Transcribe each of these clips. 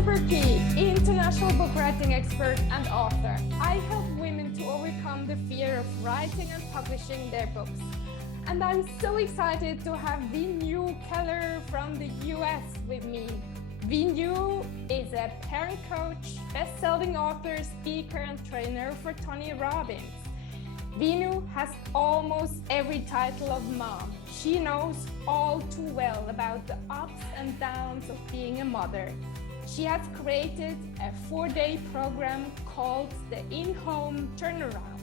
Esther Buerki, international book writing expert and author. I help women to overcome the fear of writing and publishing their books. And I'm so excited to have Veenu Keller from the US with me. Veenu is a parent coach, best-selling author, speaker, and trainer for Tony Robbins. Veenu has almost every title of mom. She knows all too well about the ups and downs of being a mother. She has created a 4-day program called the In-Home Turnaround.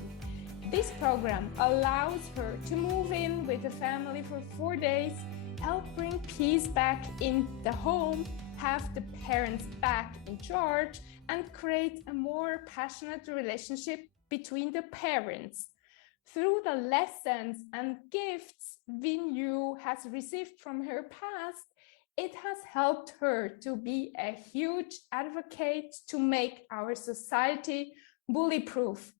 This program allows her to move in with the family for 4 days, help bring peace back in the home, have the parents back in charge, and create a more passionate relationship between the parents. Through the lessons and gifts Veenu has received from her past, it has helped her to be a huge advocate to make our society bully-proof.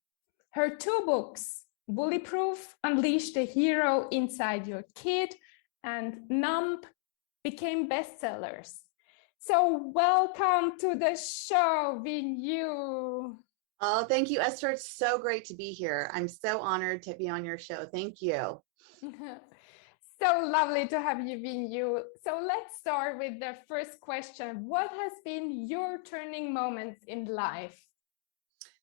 Her 2 books, BULLYPROOF, Unleash the Hero Inside Your Kid, and Numb, became bestsellers. So welcome to the show, Veenu. Oh, thank you, Esther. It's so great to be here. I'm so honored to be on your show. Thank you. So lovely to have you, Veenu. So let's start with the first question. What has been your turning moment in life?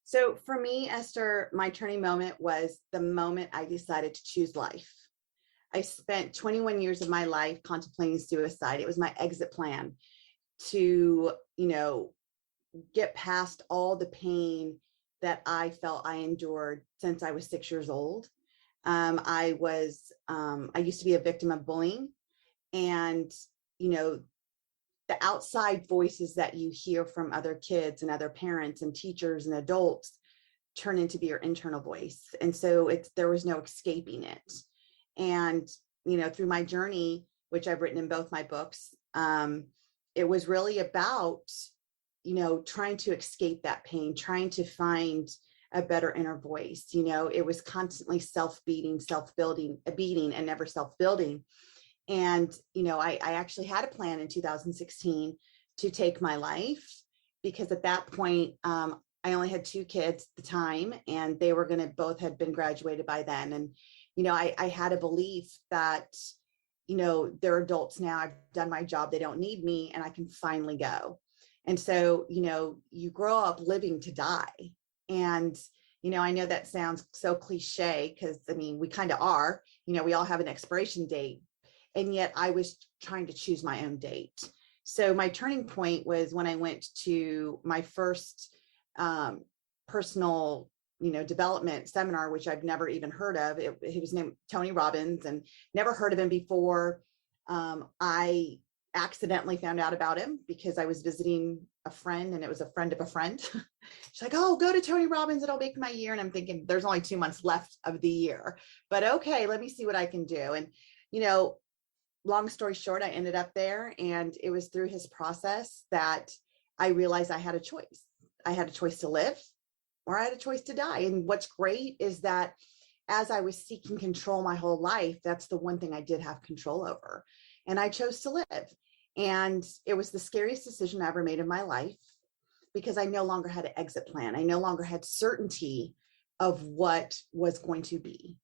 So for me, Esther, my turning moment was the moment I decided to choose life. I spent 21 years of my life contemplating suicide. It was my exit plan to, get past all the pain that I felt I endured since I was 6 years old. I used to be a victim of bullying, and, the outside voices that you hear from other kids and other parents and teachers and adults turn into be your internal voice. And so there was no escaping it. And, through my journey, which I've written in both my books, it was really about, trying to escape that pain, trying to find a better inner voice. It was constantly self-beating, beating and never self-building. And, I actually had a plan in 2016 to take my life, because at that point, I only had 2 kids at the time, and they were both had been graduated by then. And, I had a belief that, they're adults now, I've done my job, they don't need me, and I can finally go. And so, you grow up living to die. And, I know that sounds so cliche, because we kind of are, we all have an expiration date. And yet I was trying to choose my own date. So my turning point was when I went to my first personal, development seminar, which I've never even heard of. He was named Tony Robbins, and never heard of him before. I accidentally found out about him because I was visiting a friend, and it was a friend of a friend. She's like, "Oh, go to Tony Robbins, it'll make my year." And I'm thinking, there's only 2 months left of the year, but okay, let me see what I can do. And, long story short, I ended up there, and it was through his process that I realized I had a choice. I had a choice to live, or I had a choice to die. And what's great is that as I was seeking control my whole life, that's the one thing I did have control over. And I chose to live. And it was the scariest decision I ever made in my life, because I no longer had an exit plan. I no longer had certainty of what was going to be.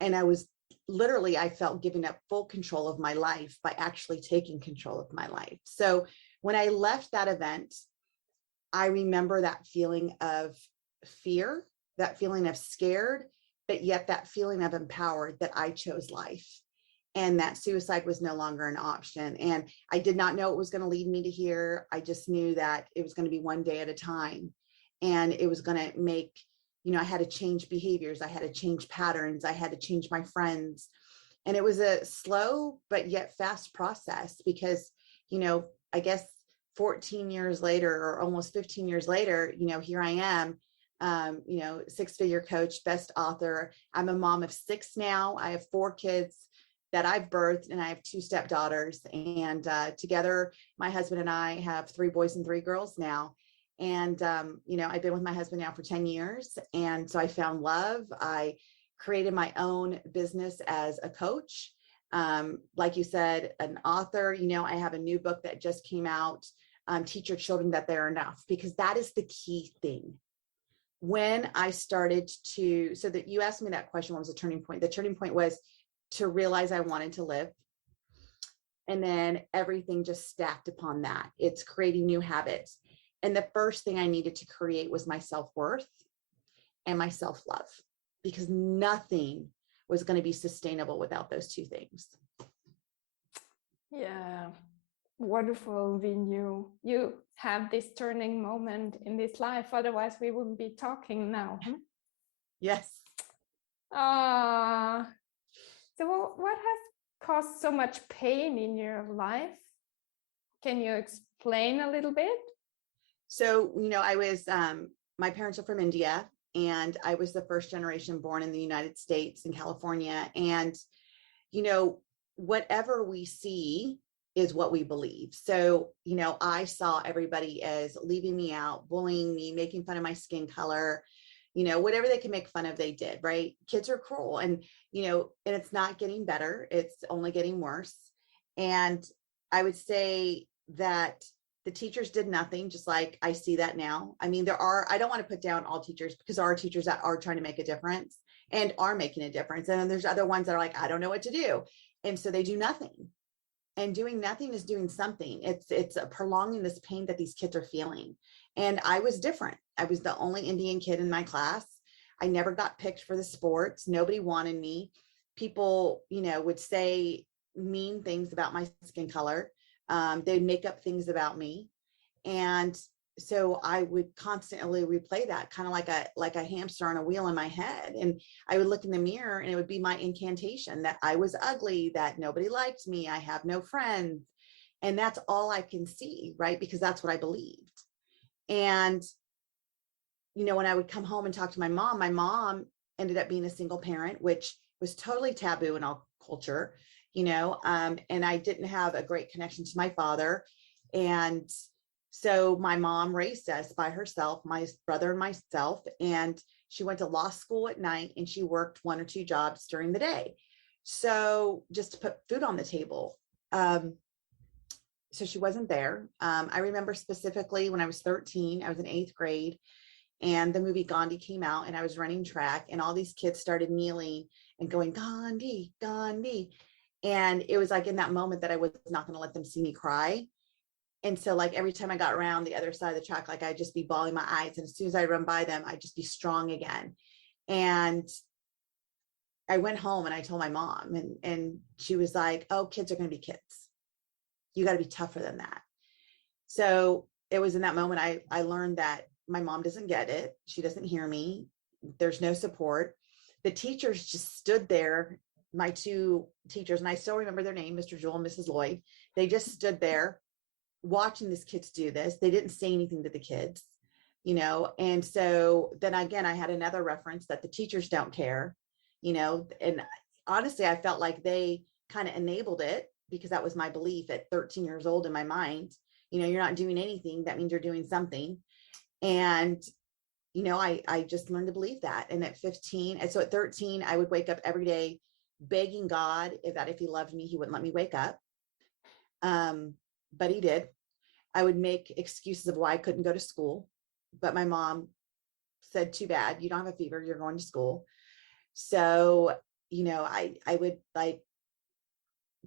And I felt giving up full control of my life by actually taking control of my life. So when I left that event, I remember that feeling of fear, that feeling of scared, but yet that feeling of empowered that I chose life, and that suicide was no longer an option. And I did not know it was going to lead me to here. I just knew that it was going to be one day at a time, and it was going to make, I had to change behaviors. I had to change patterns. I had to change my friends. And it was a slow, but yet fast process, because, I guess 14 years later, or almost 15 years later, here I am, 6-figure coach, best author. I'm a mom of 6 now. I have 4 kids that I've birthed, and I have 2 stepdaughters. And together, my husband and I have 3 boys and 3 girls now. And, I've been with my husband now for 10 years. And so I found love. I created my own business as a coach. Like you said, an author. I have a new book that just came out teach your children that they're enough, because that is the key thing. When I started to, so that you asked me that question, what was the turning point? The turning point was to realize I wanted to live. And then everything just stacked upon that. It's creating new habits. And the first thing I needed to create was my self-worth and my self-love, because nothing was going to be sustainable without those two things. Yeah, wonderful, Veenu. You have this turning moment in this life. Otherwise, we wouldn't be talking now. Yes. So what has caused so much pain in your life? Can you explain a little bit? So, I was, my parents are from India, and I was the first generation born in the United States in California. And, whatever we see is what we believe. So, I saw everybody as leaving me out, bullying me, making fun of my skin color, whatever they could make fun of, they did, right? Kids are cruel, and, and it's not getting better. It's only getting worse. And I would say that the teachers did nothing, just like I see that now. I mean, I don't want to put down all teachers, because there are teachers that are trying to make a difference and are making a difference. And then there's other ones that are like, I don't know what to do. And so they do nothing. And doing nothing is doing something. It's prolonging this pain that these kids are feeling. And I was different. I was the only Indian kid in my class. I never got picked for the sports. Nobody wanted me. People, would say mean things about my skin color. They'd make up things about me. And so I would constantly replay that, kind of like a hamster on a wheel in my head. And I would look in the mirror, and it would be my incantation that I was ugly, that nobody liked me, I have no friends. And that's all I can see, right? Because that's what I believed. And, when I would come home and talk to my mom ended up being a single parent, which was totally taboo in our culture, and I didn't have a great connection to my father. And so my mom raised us by herself, my brother and myself, and she went to law school at night, and she worked 1 or 2 jobs during the day. So just to put food on the table. So she wasn't there. I remember specifically when I was 13, I was in 8th grade, and the movie Gandhi came out, and I was running track, and all these kids started kneeling and going, Gandhi, Gandhi. And it was like in that moment that I was not going to let them see me cry. And so like every time I got around the other side of the track, like I'd just be bawling my eyes. And as soon as I run by them, I'd just be strong again. And I went home and I told my mom, and she was like, oh, kids are going to be kids. You got to be tougher than that. So it was in that moment I learned that my mom doesn't get it. She doesn't hear me. There's no support. The teachers just stood there, my 2 teachers, and I still remember their name, Mr. Jewell and Mrs. Lloyd. They just stood there watching these kids do this. They didn't say anything to the kids, and so then again, I had another reference that the teachers don't care, and honestly, I felt like they kind of enabled it, because that was my belief at 13 years old in my mind. You're not doing anything, that means you're doing something. And I just learned to believe that. And at 15, and so at 13, I would wake up every day begging God if he loved me, he wouldn't let me wake up. But he did. I would make excuses of why I couldn't go to school, but my mom said, too bad, you don't have a fever, you're going to school. So, I would like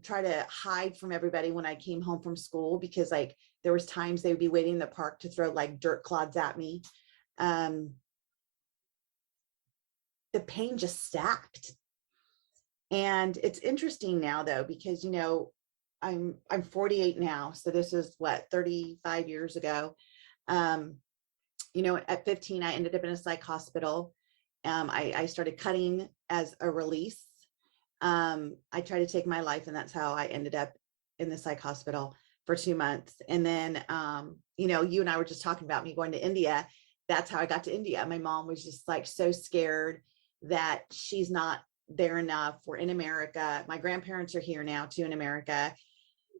try to hide from everybody when I came home from school, because like there was times they would be waiting in the park to throw like dirt clods at me. The pain just stacked. And it's interesting now though, because, I'm 48 now. So this is 35 years ago. At 15, I ended up in a psych hospital. I started cutting as a release. I tried to take my life, and that's how I ended up in the psych hospital for 2 months. And then, you and I were just talking about me going to India. That's how I got to India. My mom was just like so scared that she's not there enough. We're in America. My grandparents are here now too in America.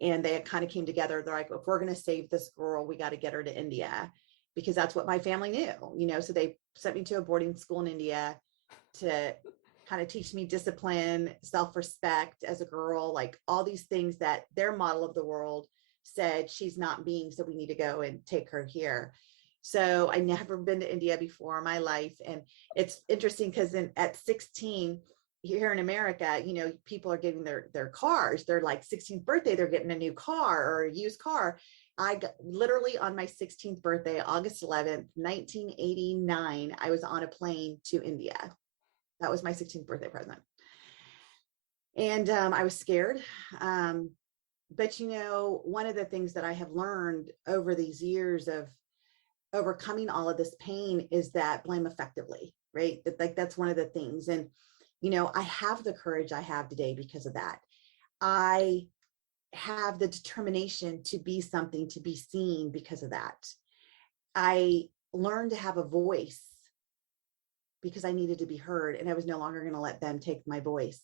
And they kind of came together. They're like, if we're going to save this girl, we got to get her to India, because that's what my family knew, so they sent me to a boarding school in India to kind of teach me discipline, self-respect as a girl, like all these things that their model of the world said, she's not being, so we need to go and take her here. So I never been to India before in my life. And it's interesting because at 16, here in America, you know, people are getting their cars. They're like 16th birthday, they're getting a new car or a used car. I got literally on my 16th birthday, August 11th, 1989, I was on a plane to India. That was my 16th birthday present. And I was scared. But, you know, one of the things that I have learned over these years of overcoming all of this pain is that blame effectively, right? That's one of the things. And, you know, I have the courage I have today because of that. I have the determination to be something, to be seen because of that. I learned to have a voice because I needed to be heard, and I was no longer going to let them take my voice.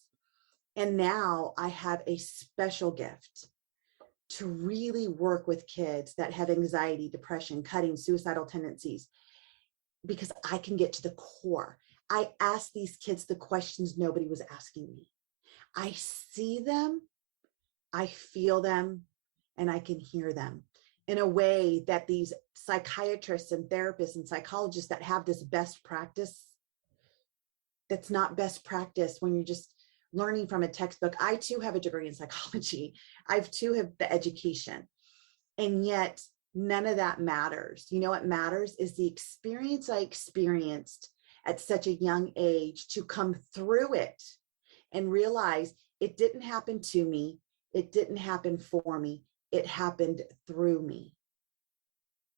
And now I have a special gift to really work with kids that have anxiety, depression, cutting, suicidal tendencies, because I can get to the core. I ask these kids the questions nobody was asking me. I see them, I feel them, and I can hear them in a way that these psychiatrists and therapists and psychologists that have this best practice, that's not best practice when you're just learning from a textbook. I too have a degree in psychology. I too have the education. And yet none of that matters. You know what matters is the experience I experienced at such a young age to come through it and realize it didn't happen to me. It didn't happen for me. It happened through me.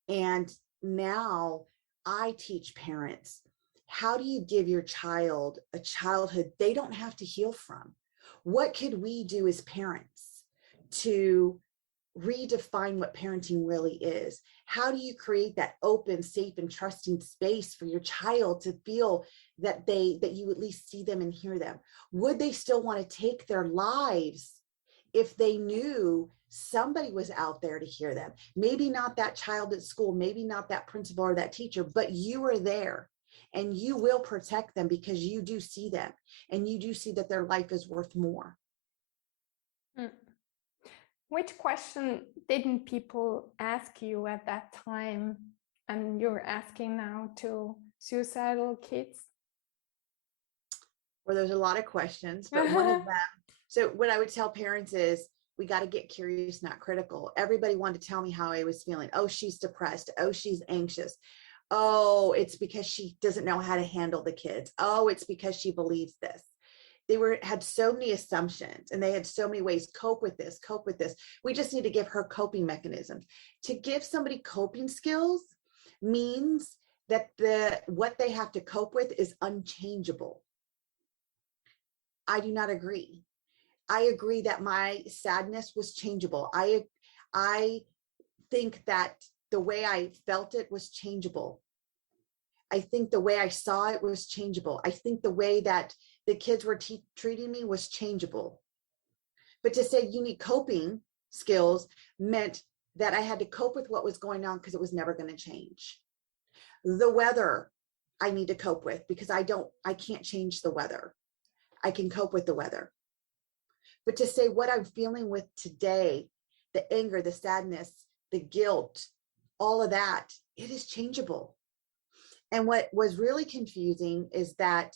And now I teach parents, how do you give your child a childhood they don't have to heal from? What could we do as parents to redefine what parenting really is? How do you create that open, safe, and trusting space for your child to feel that you at least see them and hear them? Would they still want to take their lives if they knew somebody was out there to hear them? Maybe not that child at school, maybe not that principal or that teacher, but you are there. And you will protect them because you do see them and you do see that their life is worth more. Which question didn't people ask you at that time and you're asking now to suicidal kids? Well, there's a lot of questions, but one of them, so what I would tell parents is, we got to get curious, not critical. Everybody wanted to tell me how I was feeling. Oh, she's depressed. Oh, she's anxious. Oh, it's because she doesn't know how to handle the kids. Oh, it's because she believes this. They had so many assumptions and they had so many ways, cope with this, cope with this. We just need to give her coping mechanisms. To give somebody coping skills means that what they have to cope with is unchangeable. I do not agree. I agree that my sadness was changeable. I think that the way I felt it was changeable. I think the way I saw it was changeable. I think the way that the kids were treating me was changeable. But to say you need coping skills meant that I had to cope with what was going on because it was never going to change. The weather I need to cope with because I can't change the weather. I can cope with the weather. But to say what I'm feeling with today, the anger, the sadness, the guilt, all of that, it is changeable. And what was really confusing is that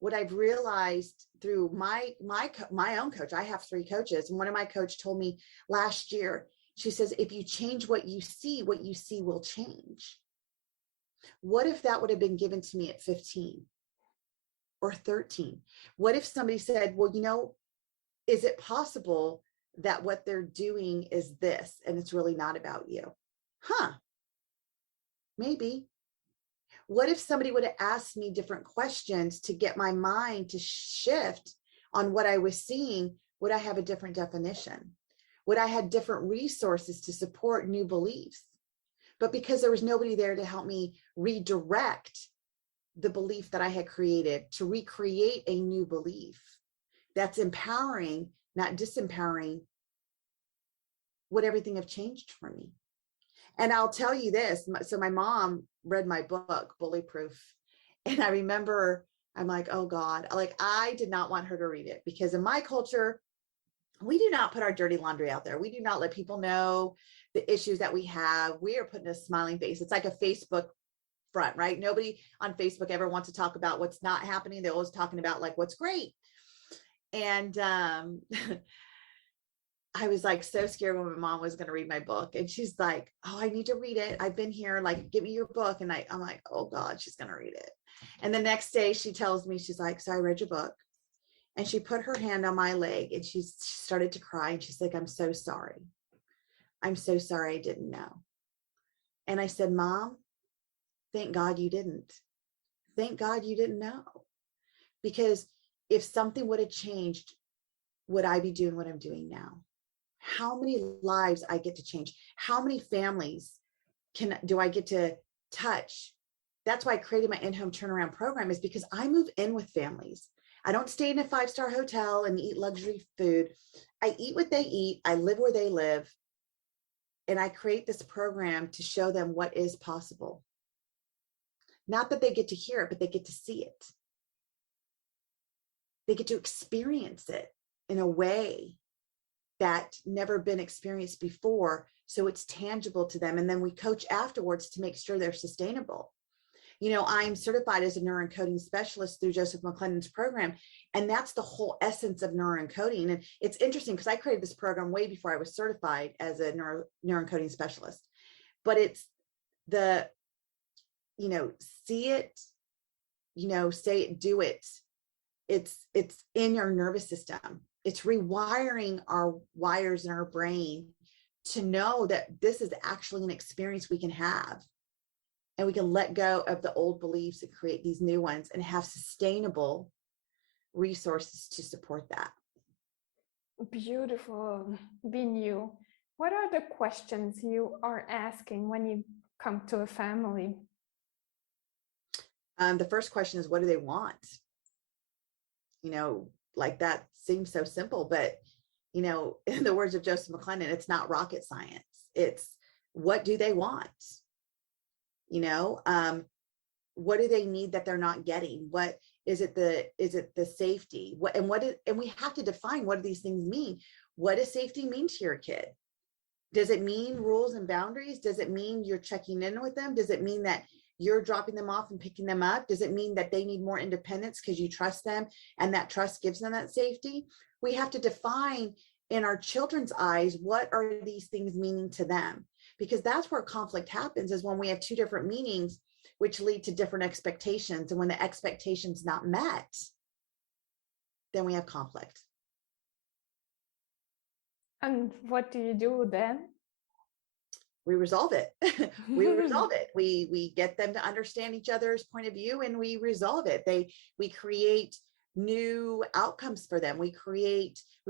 what I've realized through my own coach, I have 3 coaches, and one of my coach told me last year, she says, if you change what you see will change. What if that would have been given to me at 15 or 13? What if somebody said, well, you know, is it possible that what they're doing is this and it's really not about you? Maybe. What if somebody would have asked me different questions to get my mind to shift on what I was seeing? Would I have a different definition? Would I have different resources to support new beliefs? But because there was nobody there to help me redirect the belief that I had created, to recreate a new belief that's empowering, not disempowering, would everything have changed for me? And I'll tell you this. So my mom read my book, BULLYPROOF. And I remember I'm like, oh God, like I did not want her to read it because in my culture, we do not put our dirty laundry out there. We do not let people know the issues that we have. We are putting a smiling face. It's like a Facebook front, right? Nobody on Facebook ever wants to talk about what's not happening. They're always talking about like what's great. And I was like so scared when my mom was going to read my book, and she's like, "Oh, I need to read it. I've been here. Like, give me your book." And I'm like, "Oh God, she's going to read it." And the next day she tells me, she's like, "So I read your book." And she put her hand on my leg and she started to cry. And she's like, "I'm so sorry. I'm so sorry I didn't know." And I said, "Mom, thank God you didn't. Thank God you didn't know. Because if something would have changed, would I be doing what I'm doing now? How many lives I get to change? How many families do I get to touch?" That's why I created my in-home turnaround program, is because I move in with families. I don't stay in a 5-star hotel and eat luxury food. I eat what they eat. I live where they live. And I create this program to show them what is possible. Not that they get to hear it, but they get to see it. They get to experience it in a way that never been experienced before. So it's tangible to them. And then we coach afterwards to make sure they're sustainable. You know, I'm certified as a neuroencoding specialist through Joseph McClendon's program. And that's the whole essence of neuroencoding. And it's interesting because I created this program way before I was certified as a neuroencoding specialist. But it's the, see it, say it, do it. It's in your nervous system. It's rewiring our wires in our brain to know that this is actually an experience we can have. And we can let go of the old beliefs and create these new ones and have sustainable resources to support that. Beautiful. Veenu, what are the questions you are asking when you come to a family? The first question is, what do they want? Like that seems so simple, but, in the words of Joseph McClendon, it's not rocket science. It's what do they want? What do they need that they're not getting? What is it? The safety? And we have to define, what do these things mean? What does safety mean to your kid? Does it mean rules and boundaries? Does it mean you're checking in with them? Does it mean that you're dropping them off and picking them up? Does it mean that they need more independence because you trust them and that trust gives them that safety? We have to define in our children's eyes, what are these things meaning to them? Because that's where conflict happens, is when we have two different meanings, which lead to different expectations. And when the expectation's not met, then we have conflict. And what do you do then? We resolve it. We get them to understand each other's point of view, and we resolve it. We create new outcomes for them. We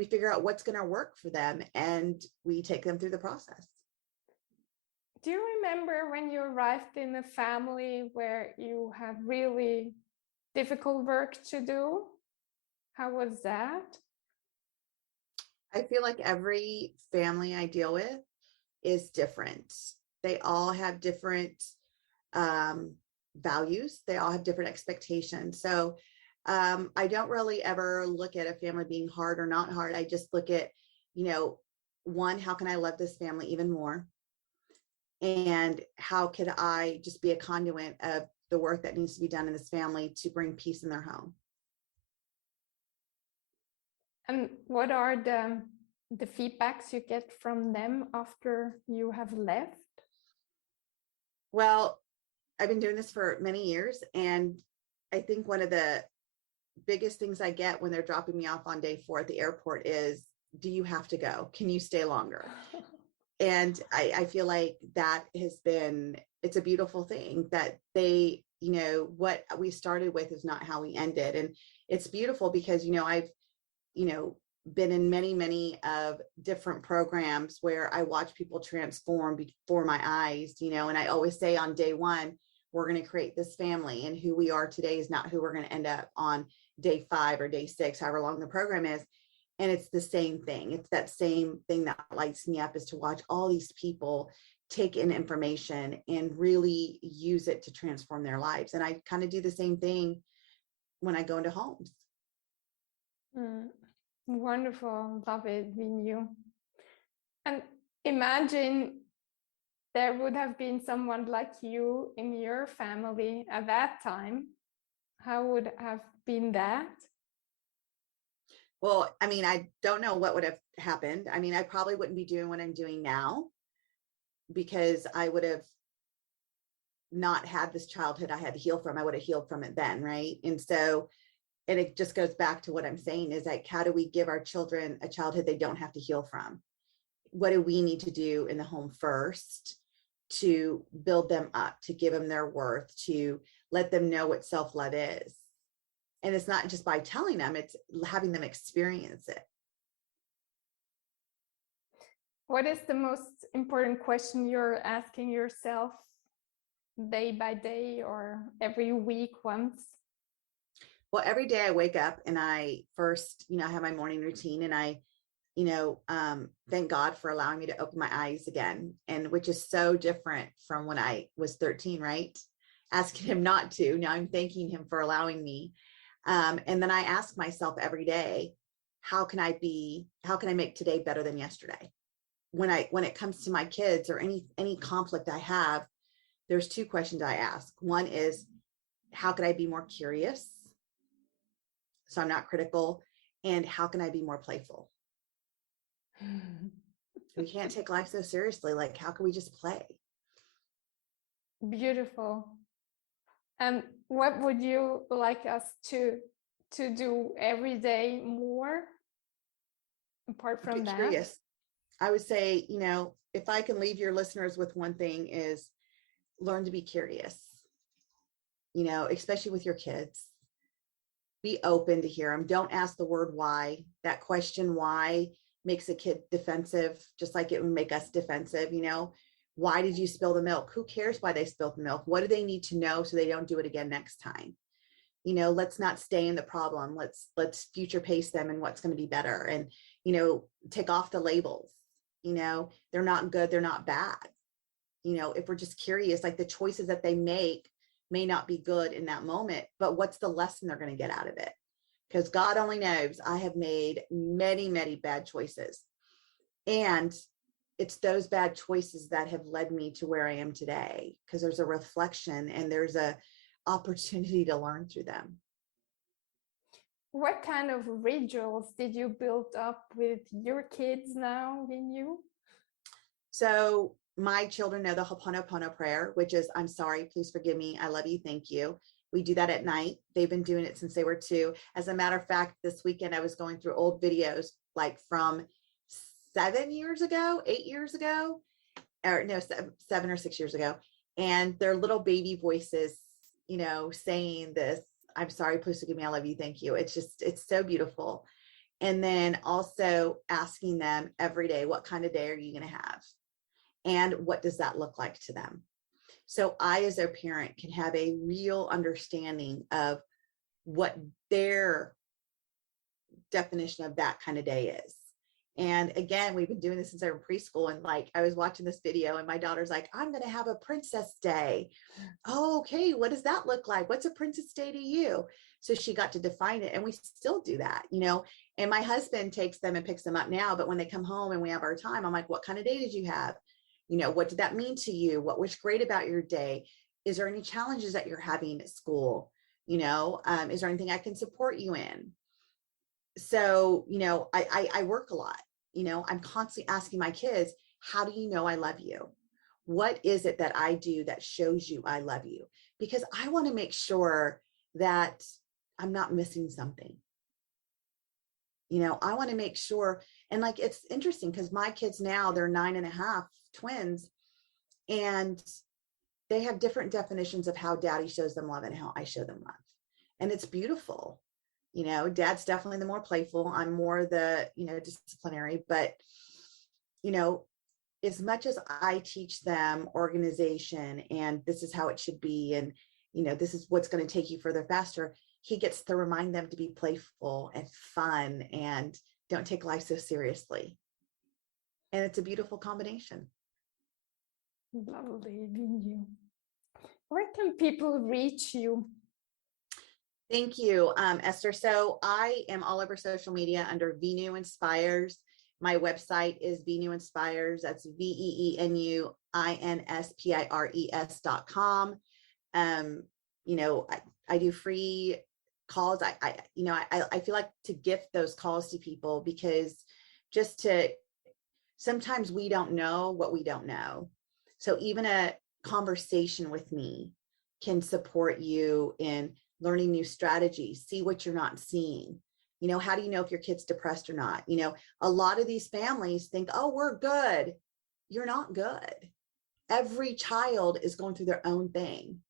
figure out what's going to work for them, and we take them through the process. Do you remember when you arrived in a family where you have really difficult work to do? How was that? I feel like every family I deal with is different. They all have different values. They all have different expectations. So I don't really ever look at a family being hard or not hard. I just look at, one, how can I love this family even more? And how could I just be a conduit of the work that needs to be done in this family to bring peace in their home? And what are the feedbacks you get from them after you have left? Well, I've been doing this for many years, and I think one of the biggest things I get when they're dropping me off on day 4 at the airport is, do you have to go? Can you stay longer? And I feel like that it's a beautiful thing that they, what we started with is not how we ended. And it's beautiful because, I've, been in many of different programs where I watch people transform before my eyes, and I always say on day 1, we're going to create this family, and who we are today is not who we're going to end up on day 5 or day 6, however long the program is. And it's the same thing. It's that same thing that lights me up, is to watch all these people take in information and really use it to transform their lives. And I kind of do the same thing when I go into homes. Wonderful. Love it, Veenu. And imagine there would have been someone like you in your family at that time. How would have been that? Well, I mean, I don't know what would have happened. I mean, I probably wouldn't be doing what I'm doing now because I would have not had this childhood I had to heal from. I would have healed from it then, right? And so, and it just goes back to what I'm saying is like, how do we give our children a childhood they don't have to heal from? What do we need to do in the home first to build them up, to give them their worth, to let them know what self-love is? And it's not just by telling them, it's having them experience it. What is the most important question you're asking yourself day by day or every week once? Well, every day I wake up and I first, I have my morning routine and I, thank God for allowing me to open my eyes again. And which is so different from when I was 13, right? Asking him not to. Now I'm thanking him for allowing me. And then I ask myself every day, how can I make today better than yesterday? When it comes to my kids or any conflict I have, there's two questions I ask. One is, how can I be more curious? So I'm not critical. And how can I be more playful? We can't take life so seriously. Like, how can we just play? Beautiful. And what would you like us to do every day more apart from that? Curious. I would say, if I can leave your listeners with one thing is learn to be curious, especially with your kids. Be open to hear them. Don't ask the word why. That question, why, makes a kid defensive, just like it would make us defensive. Why did you spill the milk? Who cares why they spilled the milk? What do they need to know so they don't do it again next time? Let's not stay in the problem. Let's future pace them and what's going to be better. And, take off the labels. They're not good. They're not bad. If we're just curious, like the choices that they make may not be good in that moment, but what's the lesson they're going to get out of it? Because God only knows I have made many, many bad choices. And it's those bad choices that have led me to where I am today, because there's a reflection and there's a opportunity to learn through them. What kind of rituals did you build up with your kids now, Veenu? So my children know the Haponopono Prayer, which is, I'm sorry, please forgive me, I love you, thank you. We do that at night. They've been doing it since they were 2. As a matter of fact, this weekend I was going through old videos like from 7 years ago, 8 years ago, or no, 7 or 6 years ago. And their little baby voices, saying this, I'm sorry, please forgive me, I love you, thank you. It's so beautiful. And then also asking them every day, what kind of day are you going to have? And what does that look like to them? So I, as their parent, can have a real understanding of what their definition of that kind of day is. And again, we've been doing this since they were in preschool. And like, I was watching this video and my daughter's like, I'm going to have a princess day. Oh, okay. What does that look like? What's a princess day to you? So she got to define it. And we still do that, and my husband takes them and picks them up now. But when they come home and we have our time, I'm like, what kind of day did you have? What did that mean to you? What was great about your day? Is there any challenges that you're having at school? Is there anything I can support you in? So, I work a lot, I'm constantly asking my kids, how do you know I love you? What is it that I do that shows you I love you? Because I want to make sure that I'm not missing something. I want to make sure. And like, it's interesting because my kids now, they're 9.5 twins, and they have different definitions of how daddy shows them love and how I show them love. And it's beautiful. Dad's definitely the more playful. I'm more the, disciplinary, but, as much as I teach them organization and this is how it should be, and, this is what's going to take you further faster, he gets to remind them to be playful and fun and don't take life so seriously. And it's a beautiful combination. Lovely, Veenu. Where can people reach you? Thank you, Esther. So I am all over social media under Veenu Inspires. My website is Veenu Inspires. That's VEENUINSPIRES.com. You know, I do free calls. I feel like to gift those calls to people, because sometimes we don't know what we don't know. So even a conversation with me can support you in learning new strategies, see what you're not seeing. You know, how do you know if your kid's depressed or not? You know, a lot of these families think, oh, we're good. You're not good. Every child is going through their own thing.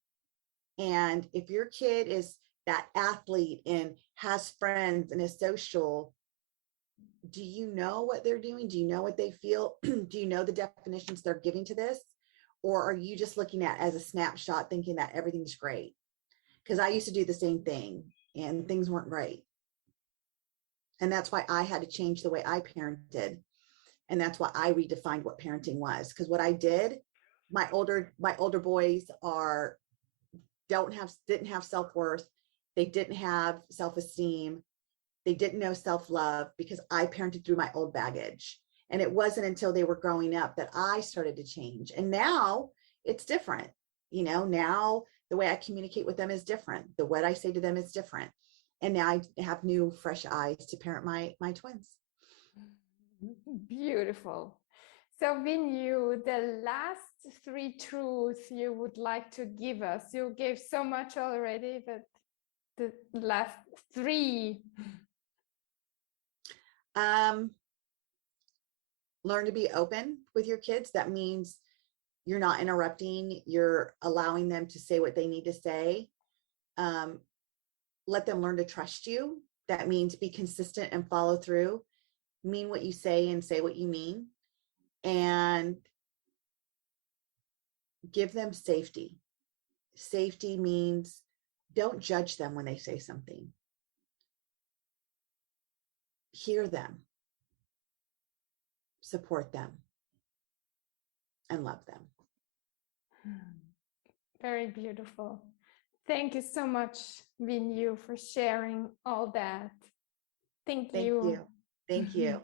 And if your kid is that athlete and has friends and is social, do you know what they're doing? Do you know what they feel? Do you know the definitions they're giving to this? Or are you just looking at as a snapshot thinking that everything's great? Because I used to do the same thing and things weren't great. And that's why I had to change the way I parented. And that's why I redefined what parenting was. Because what I did, my older boys didn't have self-worth. They didn't have self-esteem. They didn't know self-love, because I parented through my old baggage. And it wasn't until they were growing up that I started to change. And now it's different. You know, now the way I communicate with them is different. The what I say to them is different. And now I have new, fresh eyes to parent my twins. Beautiful. So Veenu, the last 3 truths you would like to give us. You gave so much already, but the last 3. Learn to be open with your kids. That means you're not interrupting. You're allowing them to say what they need to say. Let them learn to trust you. That means be consistent and follow through. Mean what you say and say what you mean. And give them safety. Safety means don't judge them when they say something. Hear them, support them, and love them. Very beautiful. Thank you so much, Veenu, for sharing all that. Thank you. Thank you.